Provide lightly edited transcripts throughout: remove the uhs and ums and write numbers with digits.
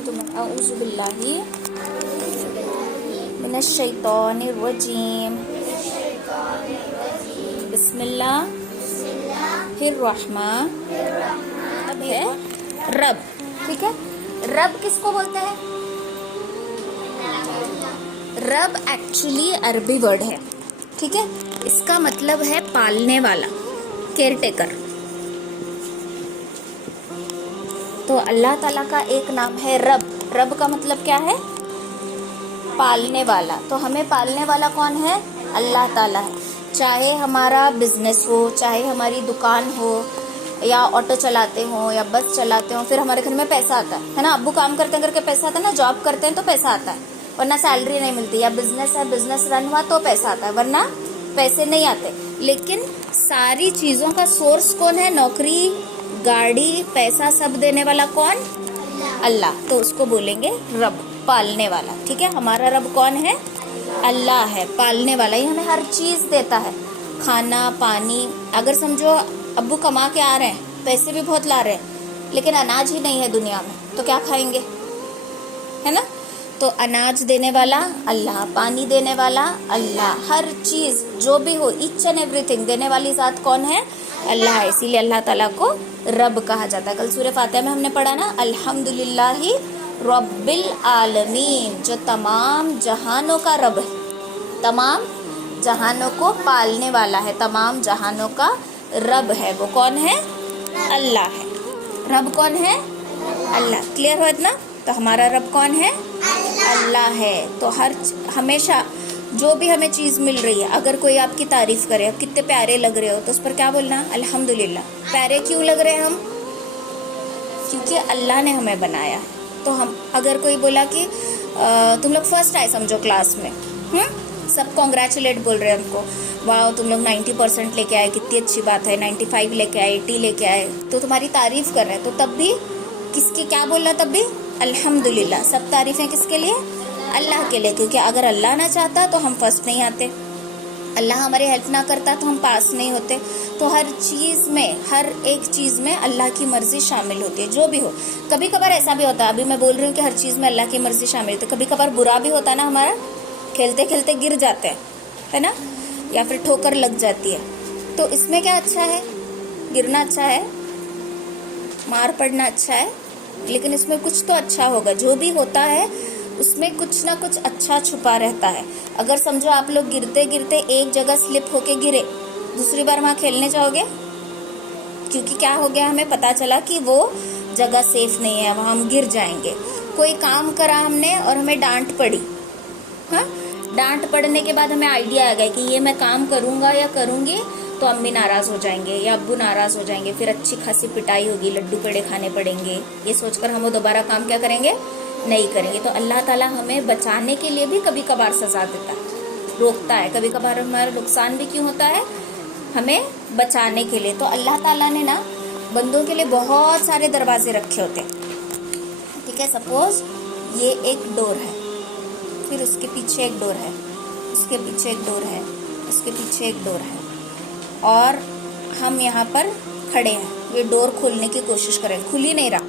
अऊज़ु बिल्लाहि मिनश्शैतानिर्रजीम बिस्मिल्लाहिर्रहमानिर्रहीम। अब है रब, ठीक है। रब किसको बोलते हैं? रब एक्चुअली अरबी वर्ड है, ठीक है। इसका मतलब है पालने वाला, केयरटेकर। तो अल्लाह ताला का एक नाम है रब। रब का मतलब क्या है? पालने वाला। तो हमें पालने वाला कौन है? अल्लाह ताला है। चाहे हमारा बिजनेस हो, चाहे हमारी दुकान हो, या ऑटो चलाते हो या बस चलाते हो, फिर हमारे घर में पैसा आता है ना। अब्बू काम करते करके पैसा आता है ना, जॉब करते हैं तो पैसा आता है, वरना सैलरी नहीं मिलती। या बिजनेस है, बिजनेस रन हुआ तो पैसा आता है, वरना पैसे नहीं आते। लेकिन सारी चीजों का सोर्स कौन है? नौकरी, गाड़ी, पैसा सब देने वाला कौन? अल्लाह। तो उसको बोलेंगे रब, पालने वाला, ठीक है। हमारा रब कौन है? अल्लाह है, पालने वाला। ये हमें हर चीज देता है, खाना, पानी। अगर समझो अब्बू कमा के आ रहे हैं, पैसे भी बहुत ला रहे हैं, लेकिन अनाज ही नहीं है दुनिया में, तो क्या खाएंगे, है ना। तो अनाज देने वाला अल्लाह, पानी देने वाला अल्लाह, हर चीज जो भी हो, ईच एंड एवरीथिंग देने वाली जात कौन है? अल्लाह है। इसीलिए अल्लाह ताला को रब कहा जाता है। कल सूरह फातिहा में हमने पढ़ा ना, अल्हम्दुलिल्लाहि रब्बिल आलमीन, जो तमाम जहानों का रब है, तमाम जहानों को पालने वाला है, तमाम जहानों का रब है। वो कौन है? अल्लाह है। रब कौन है? अल्लाह। क्लियर हो इतना? तो हमारा रब कौन है? अल्लाह है। तो हर हमेशा जो भी हमें चीज मिल रही है, अगर कोई आपकी तारीफ करे, आप कितने प्यारे लग रहे हो, तो उस पर क्या बोलना? अल्हम्दुलिल्लाह। प्यारे क्यों लग रहे हैं हम? क्योंकि अल्लाह ने हमें बनाया। तो हम, अगर कोई बोला कि तुम लोग फर्स्ट आए समझो क्लास में, सब कॉन्ग्रेचुलेट बोल रहे हैं हमको, वाह तुम लोग 90% लेके आए, कितनी अच्छी बात है, 95 लेके आए, 80 लेके आए, तो तुम्हारी तारीफ कर रहे हैं। तो तब भी किसकी क्या बोलना? तब भी अल्हम्दुलिल्लाह। सब तारीफें किसके लिए? अल्लाह के लिए। क्योंकि अगर अल्लाह ना चाहता तो हम फर्स्ट नहीं आते, अल्लाह हमारी हेल्प ना करता तो हम पास नहीं होते। तो हर चीज में, हर एक चीज में अल्लाह की मर्जी शामिल होती है, जो भी हो। कभी कभार ऐसा भी होता है, अभी मैं बोल रही हूँ कि हर चीज में अल्लाह की मर्जी शामिल होती है, कभी कभार बुरा भी होता है ना, हमारा खेलते खेलते गिर जाते हैं, है ना, या फिर ठोकर लग जाती है। तो इसमें क्या अच्छा है? गिरना अच्छा है, मार पड़ना अच्छा है, लेकिन इसमें कुछ तो अच्छा होगा। जो भी होता है उसमें कुछ ना कुछ अच्छा छुपा रहता है। अगर समझो आप लोग गिरते गिरते एक जगह स्लिप होके गिरे, दूसरी बार वहां खेलने जाओगे? क्योंकि क्या हो गया, हमें पता चला कि वो जगह सेफ नहीं है, वहां हम गिर जाएंगे। कोई काम करा हमने और हमें डांट पड़ी, हाँ, डांट पड़ने के बाद हमें आइडिया आ गया कि ये मैं काम करूंगा या करूंगी तो अम्मी नाराज हो जाएंगे या अब्बू नाराज हो जाएंगे, फिर अच्छी खासी पिटाई होगी, लड्डू पेड़े खाने पड़ेंगे। ये सोचकर हम वो दोबारा काम क्या करेंगे? नहीं करेंगे। तो अल्लाह ताला हमें बचाने के लिए भी कभी कभार सजा देता है, रोकता है। कभी कभार हमारा नुकसान भी क्यों होता है? हमें बचाने के लिए। तो अल्लाह ताला ने ना बंदों के लिए बहुत सारे दरवाजे रखे होते हैं, ठीक है। सपोज ये एक डोर है, फिर उसके पीछे एक डोर है, उसके पीछे एक डोर है, उसके पीछे एक डोर है, और हम यहाँ पर खड़े हैं। ये डोर खोलने की कोशिश करें, खुल ही नहीं रहा,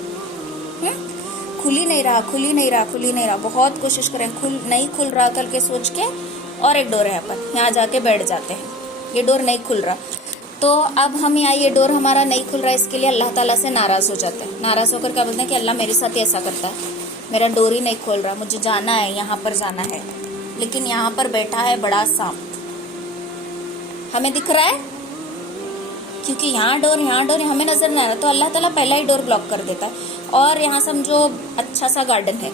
खुल ही नहीं रहा, खुल ही नहीं रहा, खुल ही नहीं रहा। बहुत कोशिश करें, नहीं खुल रहा करके सोच के, और एक डोर है यहाँ पर, यहाँ जाके बैठ जाते हैं, ये डोर नहीं खुल रहा। तो अब हम यहाँ, ये डोर हमारा नहीं खुल रहा, इसके लिए अल्लाह ताला से नाराज हो जाते हैं। नाराज होकर क्या बोलते हैं कि अल्लाह मेरे साथ ही ऐसा करता है, मेरा डोर ही नहीं खोल रहा, मुझे जाना है, यहाँ पर जाना है, लेकिन यहाँ पर बैठा है बड़ा सांप, हमें दिख रहा है, क्योंकि यहाँ डोर हमें नजर नहीं आ रहा, तो अल्लाह ताला पहला ही डोर ब्लॉक कर देता है। और यहाँ समझो अच्छा सा गार्डन है,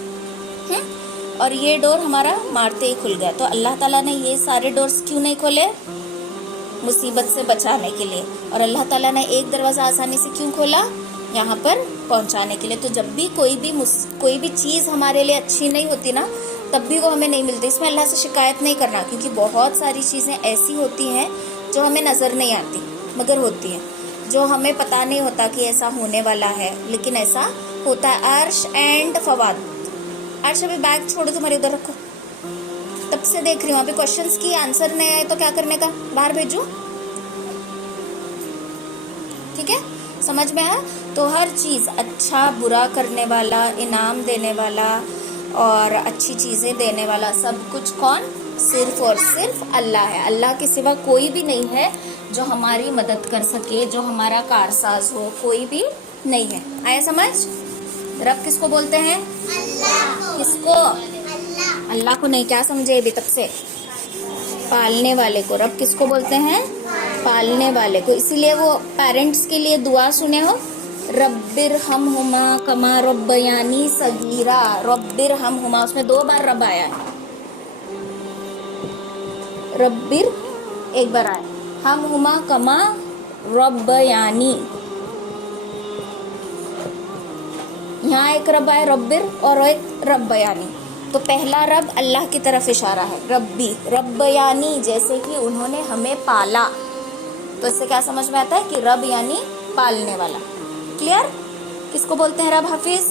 और ये डोर हमारा मारते ही खुल गया। तो अल्लाह ताला ने ये सारे डोर्स क्यों नहीं खोले? मुसीबत से बचाने के लिए। और अल्लाह ताला ने एक दरवाजा आसानी से क्यों खोला? यहाँ पर पहुंचाने के लिए। तो जब भी कोई भी चीज हमारे लिए अच्छी नहीं होती ना, तब भी वो हमें नहीं मिलती। इसमें अल्लाह से शिकायत नहीं करना, क्योंकि बहुत सारी चीजें ऐसी होती हैं जो हमें नजर नहीं आती, मगर होती है, जो हमें पता नहीं होता कि ऐसा होने वाला है, लेकिन ऐसा होता है। अर्श एंड फवाद, अर्श अभी बैग छोड़ो, तुम्हारे उधर रखो, तब से देख रही हूँ। अभी क्वेश्चंस की आंसर नहीं आए तो क्या करने का? बाहर भेजू, ठीक है, समझ में आया? तो हर चीज़, अच्छा बुरा करने वाला, इनाम देने वाला और अच्छी चीज़ें देने वाला, सब कुछ कौन? सिर्फ और सिर्फ अल्लाह है। अल्लाह के सिवा कोई भी नहीं है जो हमारी मदद कर सके, जो हमारा कारसाज हो, कोई भी नहीं है। आया समझ? रब किसको बोलते हैं? अल्लाह। किसको? अल्लाह को नहीं, क्या समझे अभी तक से? पालने वाले को। रब किसको बोलते हैं? पालने वाले को। इसीलिए वो पेरेंट्स के लिए दुआ सुने हो, रब्बिर हम हुमा कमा रब्बयानी सगीरा। रब्बिर हम हुमा, उसमें 2 बार रब आया है। रब्बिर एक बार आया, हम हुमा कमा रब्बयानी, यहाँ एक रब आया रब्बिर और एक रब्बयानी। तो पहला रब अल्लाह की तरफ इशारा है, रब्बी, रब्बयानी जैसे कि उन्होंने हमें पाला। तो इससे क्या समझ में आता है कि रब यानी पालने वाला। क्लियर? किसको बोलते हैं रब? हाफिज?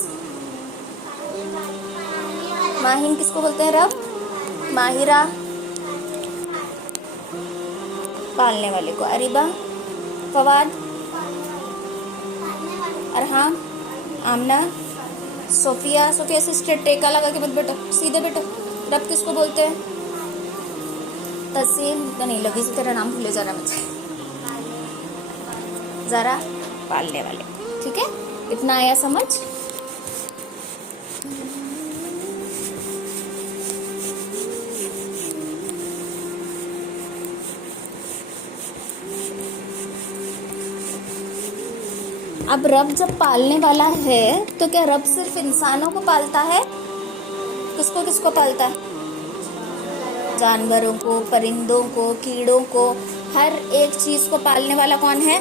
माहिन किसको बोलते हैं रब? माहिरा? पालने वाले को। अरीबा? फवाद? अरहाम? आमना? सोफिया? सोफिया सिस्टर टेका लगा के मत बेटा, सीधे बेटा। रब किसको बोलते हैं? तसीम? नहीं लगी से तेरा नाम भूले जा रहा मुझे। जरा पालने वाले। ठीक है, इतना आया समझ? अब रब जब पालने वाला है तो क्या रब सिर्फ इंसानों को पालता है? किसको किसको पालता है? जानवरों को, परिंदों को, कीड़ों को, हर एक चीज को पालने वाला कौन है?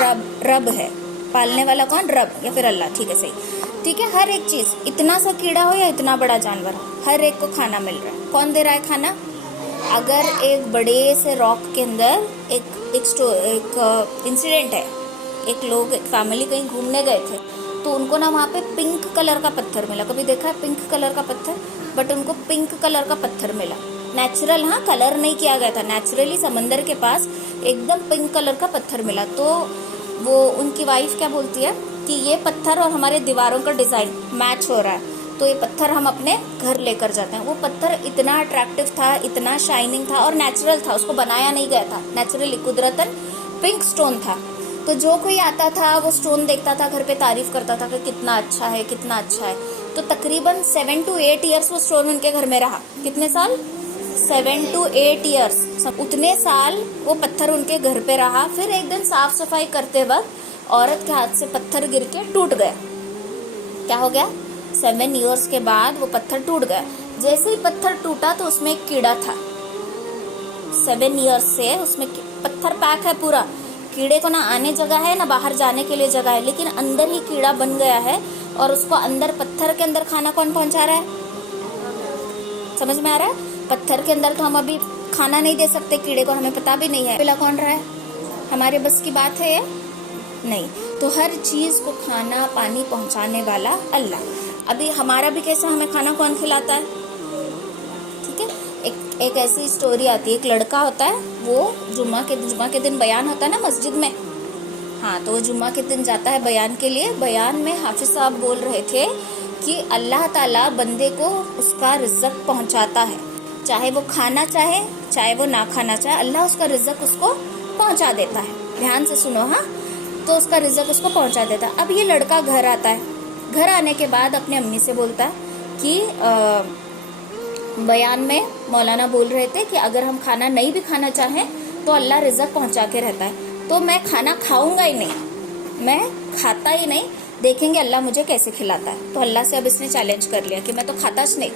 रब। रब है पालने वाला कौन? रब या फिर अल्लाह। ठीक है, सही। ठीक है, हर एक चीज, इतना सा कीड़ा हो या इतना बड़ा जानवर हो, हर एक को खाना मिल रहा है। कौन दे रहा है खाना? अगर एक बड़े से रॉक के अंदर एक इंसिडेंट है, एक लोग, एक फैमिली कहीं घूमने गए थे, तो उनको ना वहाँ पे पिंक कलर का पत्थर मिला। कभी देखा है पिंक कलर का पत्थर? बट उनको पिंक कलर का पत्थर मिला, नेचुरल, हाँ, कलर नहीं किया गया था, नेचुरली समंदर के पास एकदम पिंक कलर का पत्थर मिला। तो वो उनकी वाइफ क्या बोलती है कि ये पत्थर और हमारे दीवारों का डिजाइन मैच हो रहा है, तो ये पत्थर हम अपने घर लेकर जाते हैं। वो पत्थर इतना अट्रैक्टिव था, इतना शाइनिंग था और नेचुरल था, उसको बनाया नहीं गया था, नेचुरली कुदरतन पिंक स्टोन था। तो जो कोई आता था वो स्टोन देखता था, घर पे तारीफ करता था कि कितना अच्छा है, कितना अच्छा है। तो तकरीबन 7 to 8 ईयर्स वो स्टोन उनके घर में रहा। कितने साल? 7 to 8 ईयर्स। उतने साल वो पत्थर उनके घर पे रहा। फिर एक दिन साफ सफाई करते वक्त औरत के हाथ से पत्थर गिर के टूट गया। क्या हो गया? 7 ईयर्स के बाद वो पत्थर टूट गया। जैसे ही पत्थर टूटा तो उसमें एक कीड़ा था। 7 ईयर्स से उसमें पत्थर पैक है पूरा, कीड़े को ना आने जगह है ना बाहर जाने के लिए जगह है, लेकिन अंदर ही कीड़ा बन गया है और उसको अंदर, पत्थर के अंदर खाना कौन पहुंचा रहा है? समझ में आ रहा है? पत्थर के अंदर तो हम अभी खाना नहीं दे सकते कीड़े को, हमें पता भी नहीं है पिला कौन रहा है, हमारे बस की बात है ये नहीं। तो हर चीज को खाना पानी पहुंचाने वाला अल्लाह। अभी हमारा भी कैसा, हमें खाना कौन खिलाता है? ठीक है, एक ऐसी स्टोरी आती है, एक लड़का होता है, वो जुम्मा के दिन बयान होता है ना मस्जिद में, हाँ, तो वो जुम्मा के दिन जाता है बयान के लिए। बयान में हाफिज साहब बोल रहे थे कि अल्लाह ताला बंदे को उसका रिज़्क़ पहुंचाता है, चाहे वो खाना चाहे चाहे वो ना खाना चाहे, अल्लाह उसका रिज़्क़ उसको पहुंचा देता है। ध्यान से सुनो, हाँ, तो उसका रिज़्क़ उसको पहुंचा देता है। अब ये लड़का घर आता है, घर आने के बाद अपने अम्मी से बोलता है कि बयान में मौलाना बोल रहे थे कि अगर हम खाना नहीं भी खाना चाहें तो अल्लाह रिज़्क़ पहुंचा के रहता है, तो मैं खाना खाऊंगा ही नहीं, मैं खाता ही नहीं, देखेंगे अल्लाह मुझे कैसे खिलाता है। तो अल्लाह से अब इसने चैलेंज कर लिया कि मैं तो खाता नहीं,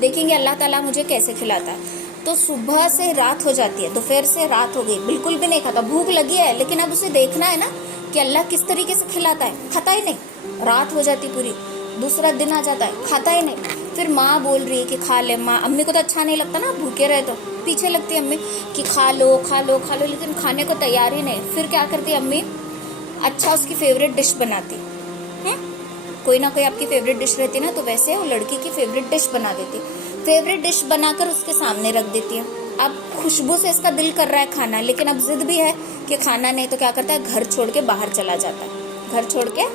देखेंगे अल्लाह ताला मुझे कैसे खिलाता है। तो सुबह से रात हो जाती है, दोपहर से रात हो गई, बिल्कुल भी नहीं खाता, भूख लगी है, लेकिन अब उसे देखना है ना कि अल्लाह किस तरीके से खिलाता है, खाता ही नहीं। रात हो जाती पूरी, दूसरा दिन आ जाता है, खाता ही नहीं। फिर माँ बोल रही है कि खा ले माँ, अम्मी को तो अच्छा नहीं लगता ना, भूखे रहे तो पीछे लगती है अम्मी कि खा लो खा लो खा लो, लेकिन खाने को तैयार ही नहीं। फिर क्या करती अम्मी, अच्छा उसकी फेवरेट डिश बनाती है, कोई ना कोई आपकी फेवरेट डिश रहती है ना, तो वैसे वो लड़की की फेवरेट डिश बना देती, फेवरेट डिश बनाकर उसके सामने रख देती है। अब खुशबू से इसका दिल कर रहा है खाना, लेकिन अब जिद भी है कि खाना नहीं, तो क्या करता है, घर छोड़ के बाहर चला जाता है। घर छोड़ के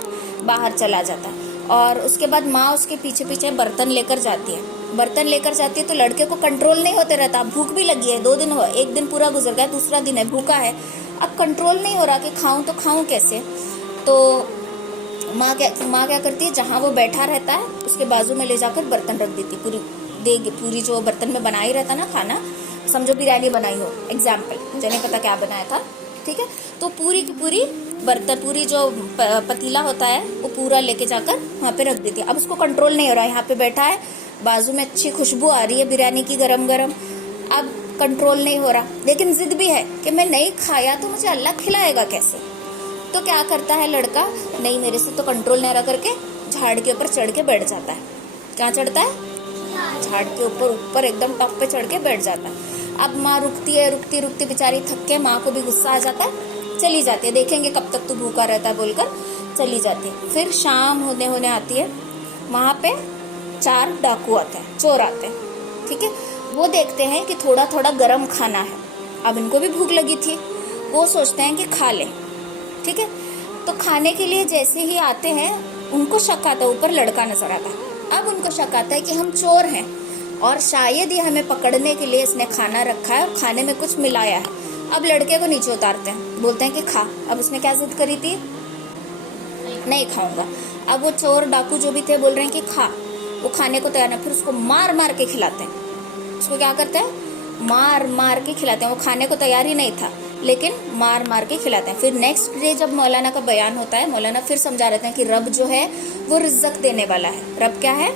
बाहर चला जाता है। और उसके बाद माँ उसके पीछे पीछे बर्तन लेकर जाती है। बर्तन लेकर जाती है तो लड़के को कंट्रोल नहीं होते रहता। भूख भी लगी है, 2 दिन हुआ, 1 दिन पूरा गुजर गया, दूसरा दिन है, भूखा है, अब कंट्रोल नहीं हो रहा कि खाऊं तो खाऊं कैसे। तो माँ क्या करती है, जहाँ वो बैठा रहता है उसके बाजू में ले जाकर बर्तन रख देती, पूरी जो बर्तन में बना ही रहता ना खाना, समझो बिरयानी बनाई हो एग्जाम्पल, मुझे नहीं पता क्या बनाया था, ठीक है। तो पूरी की पूरी बर्तन, पूरी जो पतीला होता है वो पूरा लेके जाकर वहाँ पे रख देती है। अब उसको कंट्रोल नहीं हो रहा है, यहाँ पे बैठा है, बाजू में अच्छी खुशबू आ रही है बिरयानी की गरम गरम, अब कंट्रोल नहीं हो रहा, लेकिन जिद भी है कि मैं नहीं खाया तो मुझे अल्लाह खिलाएगा कैसे। तो क्या करता है लड़का, नहीं मेरे से तो कंट्रोल नहीं रहा करके झाड़ के ऊपर चढ़ के बैठ जाता है। क्या चढ़ता है, झाड़ के ऊपर एकदम टॉप पे चढ़ के बैठ जाता है। अब माँ रुकती है, रुकती बेचारी थक के, माँ को भी गुस्सा आ जाता है, चली जाती है, देखेंगे कब तक तू भूखा रहता है बोलकर चली जाती है। फिर शाम होने आती है, वहाँ पे 4 डाकू आते हैं, चोर आते हैं, ठीक है। वो देखते हैं कि थोड़ा थोड़ा गर्म खाना है, अब इनको भी भूख लगी थी, वो सोचते हैं कि खा लें, ठीक है। तो खाने के लिए जैसे ही आते हैं उनको शक आता है, ऊपर लड़का नजर आता है, अब उनको शक आता है कि हम चोर हैं और शायद ही हमें पकड़ने के लिए इसने खाना रखा है और खाने में कुछ मिलाया है। अब लड़के को नीचे उतारते हैं, बोलते हैं कि खा। अब उसने क्या जिद करी थी, नहीं खाऊंगा। अब वो चोर डाकू जो भी थे बोल रहे हैं कि खा, वो खाने को तैयार नहीं, फिर उसको मार मार के खिलाते हैं। उसको क्या करते हैं, मार मार के खिलाते हैं। वो खाने को तैयार ही नहीं था लेकिन मार मार के खिलाते हैं। फिर नेक्स्ट डे जब मौलाना का बयान होता है, मौलाना फिर समझा रहते हैं कि रब जो है वो रिज़्क़ देने वाला है। रब क्या है,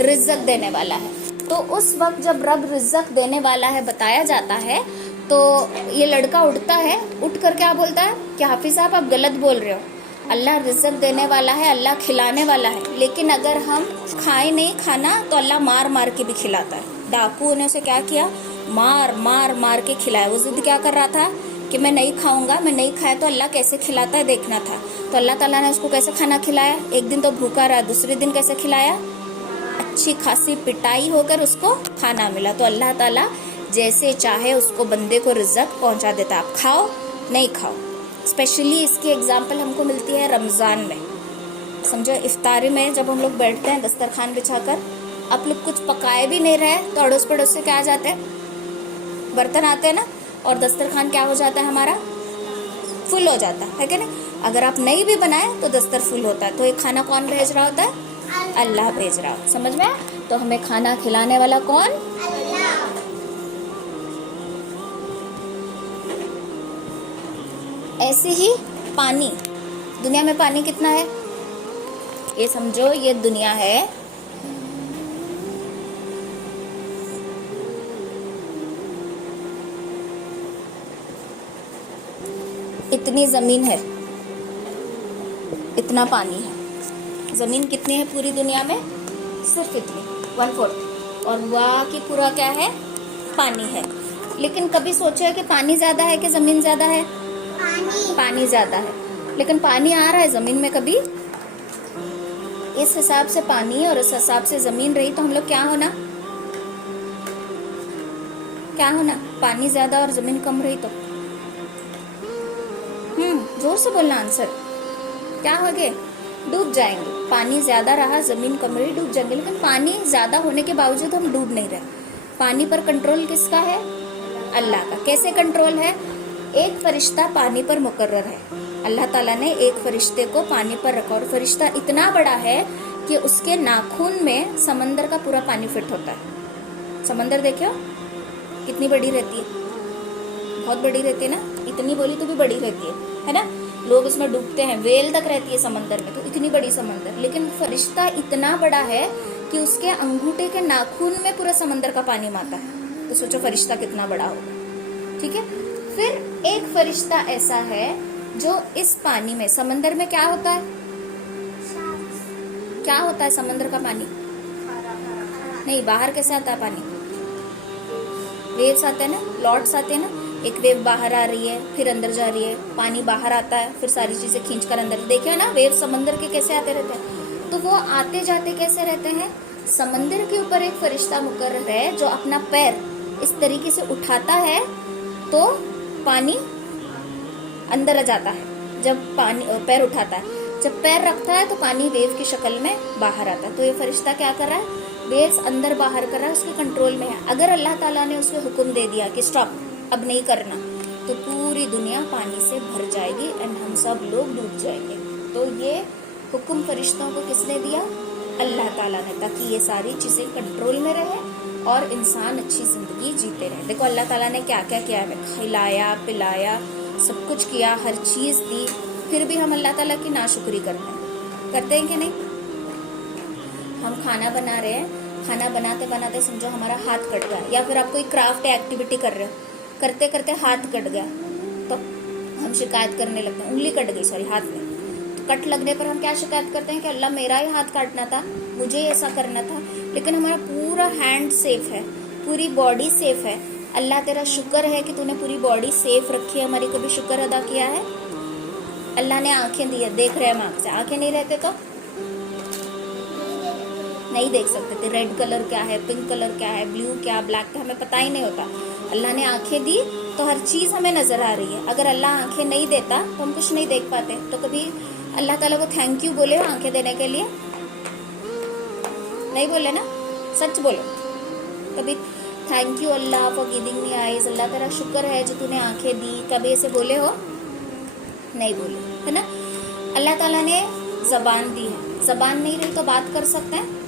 रिज़्क़ देने वाला है। तो उस वक्त जब रब रिज़्क़ देने वाला है बताया जाता है तो ये लड़का उठता है, उठ कर क्या बोलता है कि हाफिज साहब आप गलत बोल रहे हो, अल्लाह रिज़्क़ देने वाला है, अल्लाह खिलाने वाला है, लेकिन अगर हम खाए नहीं खाना तो अल्लाह मार मार के भी खिलाता है। डाकू ने उसे क्या किया, मार मार मार के खिलाया। वो जिद क्या कर रहा था कि मैं नहीं खाऊंगा, मैं नहीं खाया तो अल्लाह कैसे खिलाता है देखना था। तो अल्लाह ताला ने उसको कैसे खाना खिलाया, एक दिन तो भूखा रहा, दूसरे दिन कैसे खिलाया, अच्छी खासी पिटाई होकर उसको खाना मिला। तो अल्लाह ताला जैसे चाहे उसको बंदे को रिज़्क़ पहुंचा देता। आप खाओ नहीं खाओ। स्पेशली इसकी एग्जाम्पल हमको मिलती है रमज़ान में। समझो इफ्तारी में जब हम लोग बैठते हैं दस्तरखान बिछाकर, आप लोग कुछ पकाए भी नहीं रहे तो अड़ोस पड़ोस से क्या आ जाते हैं, बर्तन आते हैं ना, और दस्तरखान क्या हो जाता है हमारा, फुल हो जाता है कि नहीं। अगर आप नहीं भी बनाए तो दस्तर फुल होता है। तो ये खाना कौन भेज रहा होता है, अल्लाह भेज रहा हो। समझ में? तो हमें खाना खिलाने वाला कौन, अल्लाह। ऐसे ही पानी, दुनिया में पानी कितना है, ये समझो ये दुनिया है, इतनी जमीन है, इतना पानी है। जमीन कितनी है पूरी दुनिया में, सिर्फ इतनी 1/4, और वहाँ की पूरा क्या है, पानी है। लेकिन कभी सोचा है कि पानी ज्यादा है कि जमीन ज्यादा है, पानी ज्यादा है, लेकिन पानी आ रहा है जमीन में। कभी इस हिसाब से पानी और इस हिसाब से जमीन रही तो हम लोग क्या होना, पानी ज्यादा और जमीन कम रही तो जोर से बोलना आंसर, क्या होगे, डूब जाएंगे। पानी ज्यादा रहा जमीन कम रही, डूब जाएंगे। लेकिन पानी ज्यादा होने के बावजूद हम डूब नहीं रहे। पानी पर कंट्रोल किसका है, अल्लाह का। कैसे कंट्रोल है, एक फरिश्ता पानी पर मुकर्रर है। अल्लाह ताला ने एक फरिश्ते को पानी पर रखा, और फरिश्ता इतना बड़ा है कि उसके नाखून में समंदर का पूरा पानी फिट होता है। समंदर देखो कितनी बड़ी रहती है, बहुत बड़ी रहती है ना, इतनी बोली तो भी बड़ी रहती है ना। लोग उसमें डूबते हैं, वेल तक रहती है समंदर में, तो इतनी बड़ी समंदर। लेकिन फरिश्ता इतना बड़ा है कि उसके अंगूठे के नाखून में पूरा समंदर का पानी माता है। तो सोचो फरिश्ता कितना बड़ा होगा, ठीक है। फिर एक फरिश्ता ऐसा है जो इस पानी में, समंदर में क्या होता है, क्या होता है समंदर का पानी, नहीं बाहर कैसे आता है पानी, वेव्स आते हैं ना, लॉर्ड्स आते हैं ना, एक वेव बाहर आ रही है फिर अंदर जा रही है, पानी बाहर आता है फिर सारी चीजें खींचकर अंदर, देखिए ना वेव समंदर के कैसे आते रहते हैं। तो वो आते जाते कैसे रहते हैं, समंदर के ऊपर एक फरिश्ता मुकर्रर है जो अपना पैर इस तरीके से उठाता है तो पानी अंदर आ जाता है। जब पानी पैर उठाता है, जब पैर रखता है तो पानी वेव की शक्ल में बाहर आता है। तो ये फरिश्ता क्या कर रहा है, वेव्स अंदर बाहर कर रहा है, उसके कंट्रोल में है। अगर अल्लाह ताला ने उसको हुक्म दे दिया कि स्टॉप, अब नहीं करना, तो पूरी दुनिया पानी से भर जाएगी एंड हम सब लोग डूब जाएंगे। तो ये हुक्म फरिश्तों को किसने दिया, अल्लाह ताला ने, ताकि ये सारी चीजें कंट्रोल में रहे और इंसान अच्छी जिंदगी जीते रहे। देखो अल्लाह ताला ने क्या क्या किया है, खिलाया पिलाया, सब कुछ किया, हर चीज दी, फिर भी हम अल्लाह ताला की नाशुक्री करते हैं कि नहीं। हम खाना बना रहे हैं, खाना बनाते बनाते समझो हमारा हाथ कट गया, या फिर आप कोई क्राफ्ट एक्टिविटी कर रहे हो, करते करते हाथ कट गया, तो हम शिकायत करने लगते हैं, उंगली कट गई, सॉरी हाथ में। तो कट लगने पर हम क्या शिकायत करते हैं कि अल्लाह मेरा ही हाथ काटना था, मुझे ऐसा करना था। लेकिन हमारा पूरा हैंड सेफ है, पूरी बॉडी सेफ है। अल्लाह तेरा शुक्र है कि तूने पूरी बॉडी सेफ रखी है, हमारी कभी शुक्र अदा किया है। अल्लाह ने आंखें दी है, देख रहे हैं हम आंख से, आंखें नहीं रहते तो नहीं देख सकते थे। रेड कलर क्या है, पिंक कलर क्या है, ब्लू क्या, ब्लैक क्या, हमें पता ही नहीं होता। अल्लाह ने आंखें दी तो हर चीज हमें नजर आ रही है। अगर अल्लाह आंखें नहीं देता तो हम कुछ नहीं देख पाते। तो कभी अल्लाह ताला को थैंक यू बोले हो आंखें देने के लिए? नहीं बोले ना, सच बोलो। कभी thank you Allah for giving me eyes, Allah तेरा शुक्र है जो तूने आंखें दी, कभी ऐसे बोले हो? नहीं बोले, है ना। अल्लाह ताला ने जबान दी है, जबान नहीं रही तो बात कर सकते हैं।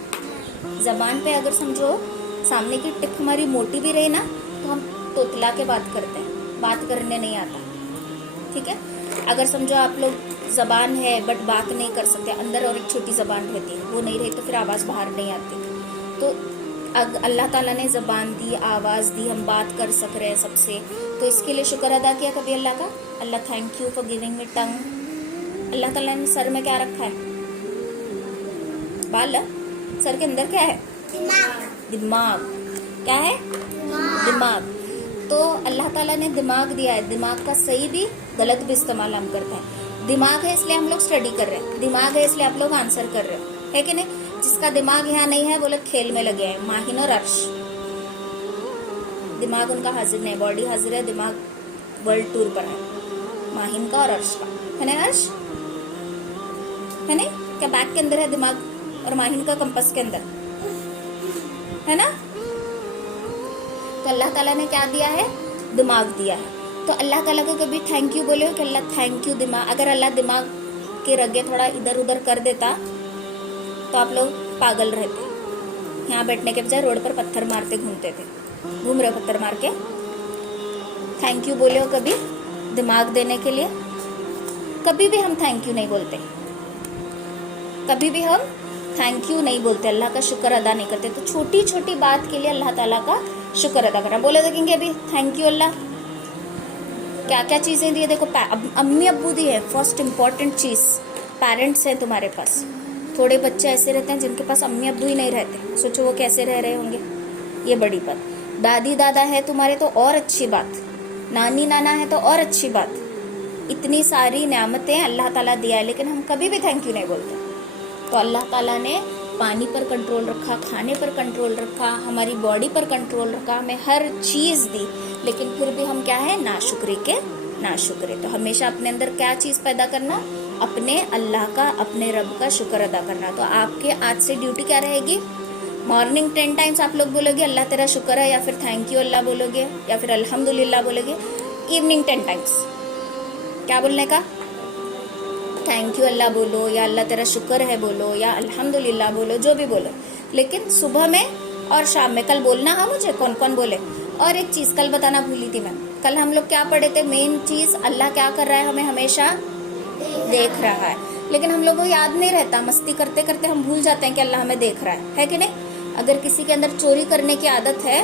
जबान पे अगर समझो सामने की टिप हमारी मोटी भी रही ना, तो हम तोतला के बात करते हैं, बात करने नहीं आता, ठीक है। अगर समझो आप लोग जबान है बट बात नहीं कर सकते, अंदर और एक छोटी जबान रहती है, वो नहीं रही तो फिर आवाज बाहर नहीं आती। तो अल्लाह ताला ने जबान दी, आवाज दी, हम बात कर सक रहे हैं सबसे, तो इसके लिए शुक्र अदा किया कभी अल्लाह का। Allah thank you for giving me tongue. Allah ताला ने सर में क्या रखा है, बाल, सर के अंदर क्या है, दिमाग। क्या है, दिमाग। तो अल्लाह ताला ने दिमाग दिया है, दिमाग का सही भी गलत भी इस्तेमाल हम करते हैं। दिमाग है इसलिए हम लोग स्टडी कर रहे हैं, दिमाग है इसलिए आप लोग आंसर कर रहे हो, है कि नहीं। जिसका दिमाग यहाँ नहीं है वो लोग खेल में लगे हैं। माहिन और अर्श, दिमाग उनका हाजिर नहीं, बॉडी हाजिर है, दिमाग वर्ल्ड टूर पर है, माहिन का और अर्श का, है ना। अर्श है नहीं क्या, बैग के अंदर है दिमाग और माहिन का कंपस के अंदर, है ना। तो अल्लाह ताला ने क्या दिया है, दिमाग दिया है। तो अल्लाह ताला को कभी थैंक यू बोले हो कि अल्लाह थैंक यू दिमाग। अगर अल्लाह दिमाग के रगे थोड़ा इधर उधर कर देता तो आप लोग पागल रहते, यहाँ बैठने के बजाय रोड पर पत्थर मारते घूमते थे। घूम रहे हो पत्थर मार के? थैंक यू बोले हो कभी दिमाग देने के लिए? कभी भी हम थैंक यू नहीं बोलते, कभी भी हम थैंक यू नहीं बोलते, अल्लाह का शुक्र अदा नहीं करते। तो छोटी छोटी बात के लिए अल्लाह ताला का शुक्र अदा करना। बोले देखेंगे अभी थैंक यू अल्लाह, क्या क्या चीजें दी है। देखो अम्मी अब्बू दी है, फर्स्ट इम्पोर्टेंट चीज, पेरेंट्स हैं तुम्हारे पास। थोड़े बच्चे ऐसे रहते हैं जिनके पास अम्मी अब्बू ही नहीं रहते, सोचो वो कैसे रह रहे होंगे, ये बड़ी बात। दादी दादा है तुम्हारे तो और अच्छी बात, नानी नाना है तो और अच्छी बात। इतनी सारी नेमतें अल्लाह ताला दिया है, लेकिन हम कभी भी थैंक यू नहीं बोलते। तो अल्लाह ताला ने पानी पर कंट्रोल रखा, खाने पर कंट्रोल रखा, हमारी बॉडी पर कंट्रोल रखा, हमें हर चीज दी, लेकिन फिर भी हम क्या है, नाशुक्री के नाशुक्रे। तो हमेशा अपने अंदर क्या चीज पैदा करना, अपने अल्लाह का, अपने रब का शुक्र अदा करना। तो आपके आज से ड्यूटी क्या रहेगी, मॉर्निंग 10 टाइम्स आप लोग बोलोगे अल्लाह तेरा शुक्र है, या फिर थैंक यू अल्लाह बोलोगे, या फिर अल्हम्दुलिल्लाह बोलोगे। इवनिंग 10 टाइम्स क्या बोलने का, थैंक यू अल्लाह बोलो, या अल्लाह तेरा शुक्र है बोलो, या अल्हम्दुलिल्लाह बोलो, जो भी बोलो। लेकिन सुबह में और शाम में। कल बोलना हाँ मुझे, कौन कौन बोले। और एक चीज कल बताना भूली थी मैं, कल हम लोग क्या पढ़े थे, मेन चीज अल्लाह क्या कर रहा है, हमें हमेशा देख रहा है। लेकिन हम लोगों को याद नहीं रहता, मस्ती करते करते हम भूल जाते हैं कि अल्लाह हमें देख रहा है कि नहीं। अगर किसी के अंदर चोरी करने की आदत है,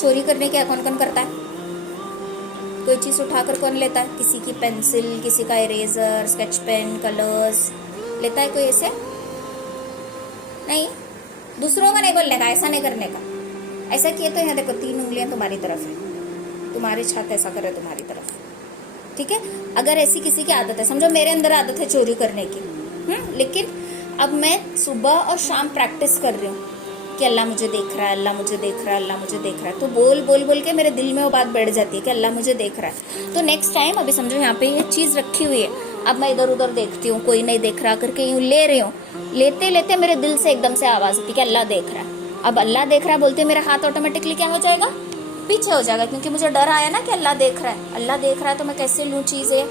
चोरी करने की कौन कौन करता है, कोई चीज उठाकर कौन लेता है, किसी की पेंसिल, किसी का इरेजर, स्केच पेन, कलर्स लेता है कोई ऐसे नहीं। दूसरों का नहीं बोलने का, ऐसा नहीं करने का। ऐसा किए तो यहाँ देखो 3 उंगलियां तुम्हारी तरफ है, तुम्हारी छाती ऐसा करे तुम्हारी तरफ, ठीक है। अगर ऐसी किसी की आदत है, समझो मेरे अंदर आदत है चोरी करने की, लेकिन अब मैं सुबह और शाम प्रैक्टिस कर रही हूँ कि अल्लाह मुझे देख रहा है, अल्लाह मुझे देख रहा है, अल्लाह मुझे देख रहा है। तो बोल बोल बोल के मेरे दिल में वो बात बैठ जाती है कि अल्लाह मुझे देख रहा है। तो नेक्स्ट टाइम, अभी समझो यहाँ पे ये चीज रखी हुई है, अब मैं इधर उधर देखती हूँ, कोई नहीं देख रहा करके यूँ ले रही हूँ, लेते लेते मेरे दिल से एकदम से आवाज आती कि अल्लाह देख रहा है। अब अल्लाह देख रहा है बोलते मेरा हाथ ऑटोमेटिकली क्या हो जाएगा, पीछे हो जाएगा, क्योंकि मुझे डर आया ना कि अल्लाह देख रहा है। अल्लाह देख रहा है तो मैं कैसे लूँ चीज़ है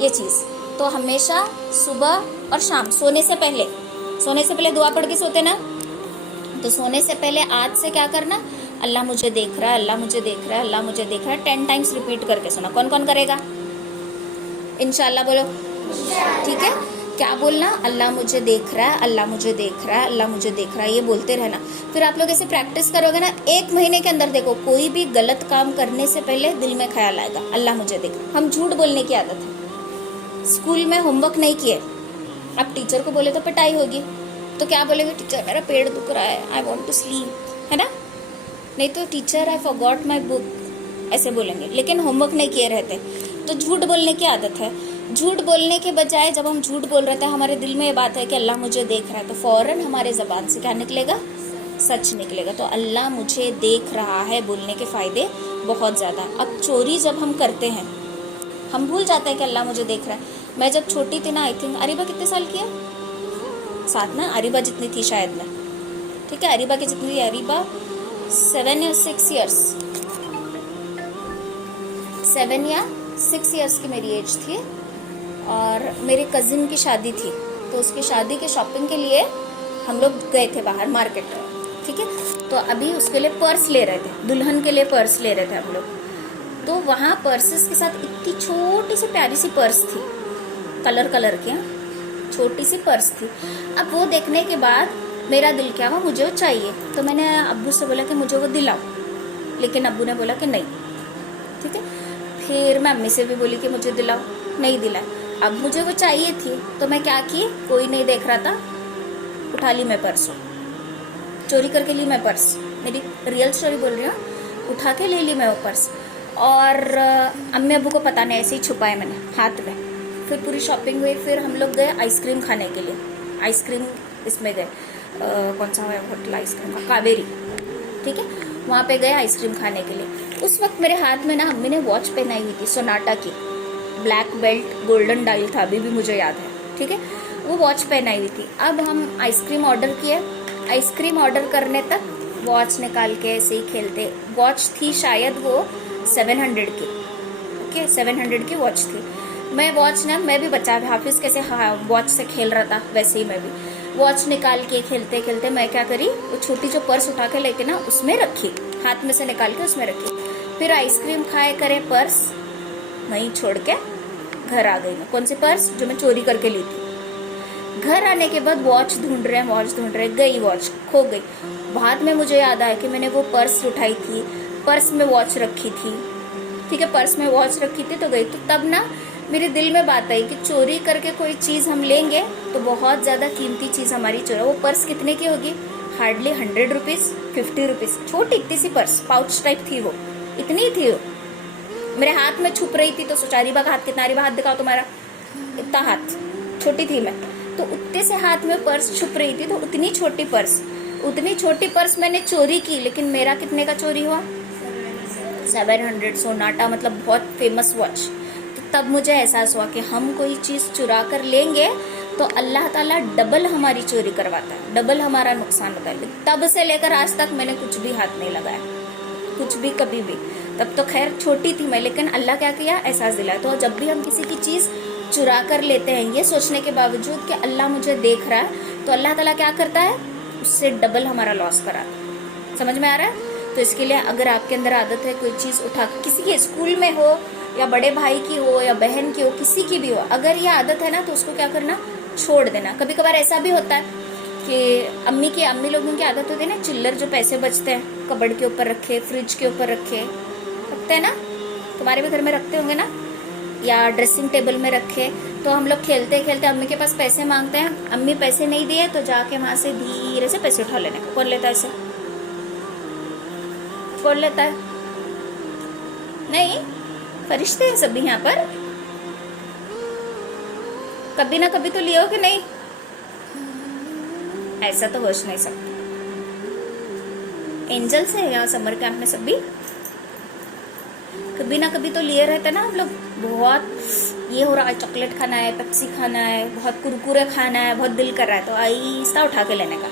ये चीज़। तो हमेशा सुबह और शाम सोने से पहले दुआ पढ़ के सोते ना, तो सोने से पहले आज से क्या करना, अल्लाह मुझे देख रहा है, अल्लाह मुझे देख रहा है, अल्लाह मुझे देख रहा है, 10 टाइम्स रिपीट करके सुना। कौन कौन करेगा? इंशाल्लाह बोलो। ठीक है, क्या बोलना? अल्लाह मुझे देख रहा है, अल्लाह मुझे देख रहा है, अल्लाह मुझे देख रहा है, ये बोलते रहना। फिर आप लोग ऐसे प्रैक्टिस करोगे ना, 1 महीने के अंदर देखो कोई भी गलत काम करने से पहले दिल में ख्याल आएगा अल्लाह मुझे देख। हम झूठ बोलने की आदत है। स्कूल में होमवर्क नहीं किए, अब टीचर को बोले तो पिटाई होगी, तो क्या बोलेंगे? टीचर मेरा पेट दुख रहा है, आई वॉन्ट टू स्लीप, है ना? नहीं तो teacher I forgot my book, ऐसे बोलेंगे। लेकिन होमवर्क नहीं किए रहते, तो झूठ बोलने की आदत है। झूठ बोलने के बजाय जब हम झूठ बोल रहे थे, हमारे दिल में ये बात है कि अल्लाह मुझे देख रहा है, तो फौरन हमारे जबान से क्या निकलेगा? सच निकलेगा। तो अल्लाह मुझे देख रहा है बोलने के फायदे बहुत ज़्यादा। अब चोरी जब हम करते हैं, हम भूल जाते हैं कि अल्लाह मुझे देख रहा है। मैं जब छोटी थी ना, आई थिंक अरीबा कितने साल की है? 7 ना, अरीबा जितनी थी शायद मैं, ठीक है, अरीबा की जितनी, अरीबा 7 या 6 ईयर्स, 7 या 6 ईयर्स की मेरी एज थी। और मेरे कजिन की शादी थी, तो उसकी शादी के शॉपिंग के लिए हम लोग गए थे बाहर मार्केट, ठीक है। तो अभी उसके लिए पर्स ले रहे थे, दुल्हन के लिए पर्स ले रहे थे हम लोग। तो वहाँ पर्सेस के साथ इतनी छोटी सी प्यारी सी पर्स थी, कलर की, छोटी सी पर्स थी। अब वो देखने के बाद मेरा दिल क्या हुआ, मुझे वो चाहिए। तो मैंने अब्बू से बोला कि मुझे वो दिलाओ, लेकिन अब्बू ने बोला कि नहीं, ठीक है। फिर मैं अम्मी से भी बोली कि मुझे दिलाओ, नहीं दिलाया। अब मुझे वो चाहिए थी, तो मैं क्या की, कोई नहीं देख रहा था, उठा ली मैं पर्स, चोरी करके ली मैं पर्स, मेरी रियल स्टोरी बोल रही हूँ, उठा के ले ली मैं वो पर्स। और अम्मी अब्बू को पता नहीं, ऐसे ही छुपाए मैंने हाथ में। फिर पूरी शॉपिंग हुई, फिर हम लोग गए आइसक्रीम खाने के लिए, आइसक्रीम इसमें गए, कौन सा होटल आइसक्रीम का, कावेरी, ठीक है, वहाँ पे गए आइसक्रीम खाने के लिए। उस वक्त मेरे हाथ में ना अम्मी ने वॉच पहनाई हुई थी, सोनाटा की, ब्लैक बेल्ट गोल्डन डायल था, अभी भी मुझे याद है, ठीक है, वो वॉच पहनाई हुई थी। अब हम आइसक्रीम ऑर्डर किए, आइसक्रीम ऑर्डर करने तक वॉच निकाल के ऐसे ही खेलते, वॉच थी शायद वो 700 की, ओके, 700 की वॉच थी। मैं वॉच ना, मैं भी बच्चा, हाफिज कैसे वॉच से खेल रहा था वैसे ही मैं भी वॉच निकाल के खेलते खेलते मैं क्या करी, वो छोटी जो पर्स उठा के लेके ना उसमें रखी, हाथ में से निकाल के उसमें रखी। फिर आइसक्रीम खाए करे, पर्स वहीं छोड़ के घर आ गई मैं। कौन सी पर्स? जो मैं चोरी करके ली थी। घर आने के बाद वॉच ढूंढ रहे, गई वॉच खो गई। बाद में मुझे याद आया कि मैंने वो पर्स उठाई थी, पर्स में वॉच रखी थी, ठीक है, पर्स में वॉच रखी थी, तो गई। तो तब ना मेरे दिल में बात आई कि चोरी करके कोई चीज़ हम लेंगे तो बहुत ज़्यादा कीमती चीज़ हमारी चोरी। वो पर्स कितने की होगी? हार्डली 100 रुपीज़, 50 रुपीज़, छोटी इतनी सी पर्स, पाउच टाइप थी वो, इतनी थी वो, मेरे हाथ में छुप रही थी। तो सोचा अरीबा का हाथ कितना, अरीबा हाथ दिखाओ तुम्हारा, इतना हाथ, छोटी थी मैं, तो उतने से हाथ में पर्स छुप रही थी। तो उतनी छोटी पर्स मैंने चोरी की, लेकिन मेरा कितने का चोरी हुआ? 700, सोनाटा, मतलब बहुत फेमस वॉच। तो तब मुझे एहसास हुआ कि हम कोई चीज़ चुरा कर लेंगे तो अल्लाह ताला डबल हमारी चोरी करवाता है, डबल हमारा नुकसान होता है। तब से लेकर आज तक मैंने कुछ भी हाथ नहीं लगाया, कुछ भी, कभी भी। तब तो खैर छोटी थी मैं, लेकिन अल्लाह क्या किया, एहसास दिलाया। तो जब भी हम किसी की चीज़ चुरा कर लेते हैं, ये सोचने के बावजूद कि अल्लाह मुझे देख रहा है, तो अल्लाह ताला क्या करता है, उससे डबल हमारा लॉस कराता है। समझ में आ रहा है? तो इसके लिए अगर आपके अंदर आदत है कोई चीज़ उठा, किसी के स्कूल में हो या बड़े भाई की हो या बहन की हो, किसी की भी हो, अगर ये आदत है ना, तो उसको क्या करना, छोड़ देना। कभी कभार ऐसा भी होता है कि अम्मी लोगों की आदत होती है ना, चिल्लर जो पैसे बचते हैं कबर्ड के ऊपर रखे, फ्रिज के ऊपर रखते हैं ना, तुम्हारे भी घर में रखते होंगे ना, या ड्रेसिंग टेबल में रखे। तो हम लोग खेलते खेलते अम्मी के पास पैसे मांगते हैं, अम्मी पैसे नहीं दिए तो जाके वहां से धीरे से पैसे उठा लेने। कौन लेता है ऐसे? कौन लेता है? नहीं, फरिश्ते हैं सभी यहाँ पर। कभी ना कभी तो लिए हो कि नहीं? ऐसा तो हो नहीं सकता। एंजल्स है यहाँ समर कैंप में सभी, कभी ना कभी तो लिए रहते ना हम लोग। बहुत ये हो रहा है, चॉकलेट खाना है, पेप्सी खाना है, बहुत कुरकुरे खाना है, बहुत दिल कर रहा है, तो आहिस्ता उठा के लेने का,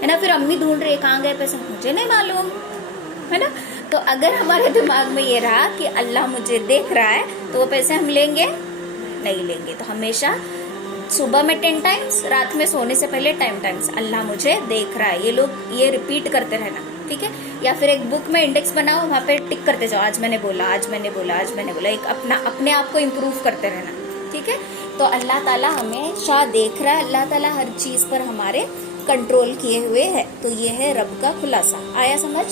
है ना। फिर अम्मी ढूंढ रही है कहाँ गए पैसे, मुझे नहीं मालूम, है ना। तो अगर हमारे दिमाग में ये रहा कि अल्लाह मुझे देख रहा है, तो वो पैसे हम लेंगे नहीं लेंगे। तो हमेशा सुबह में 10 टाइम्स, रात में सोने से पहले 10 टाइम्स अल्लाह मुझे देख रहा है, ये लोग ये रिपीट करते रहना, ठीक है। या फिर एक बुक में इंडेक्स बनाओ, वहाँ पे टिक करते जाओ, आज मैंने बोला, आज मैंने बोला, आज मैंने बोला, एक अपने आप को इम्प्रूव करते रहना, ठीक है। तो अल्लाह ताला हमेशा देख रहा है, अल्लाह ताला हर चीज पर हमारे कंट्रोल किए हुए है। तो ये है रब का खुलासा। आया समझ?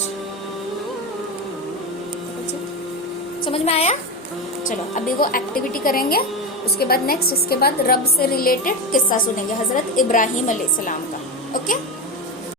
समझ में आया? चलो अभी वो एक्टिविटी करेंगे, उसके बाद नेक्स्ट, इसके बाद रब से रिलेटेड किस्सा सुनेंगे हजरत इब्राहिम अलैहिस्सलाम का। ओके।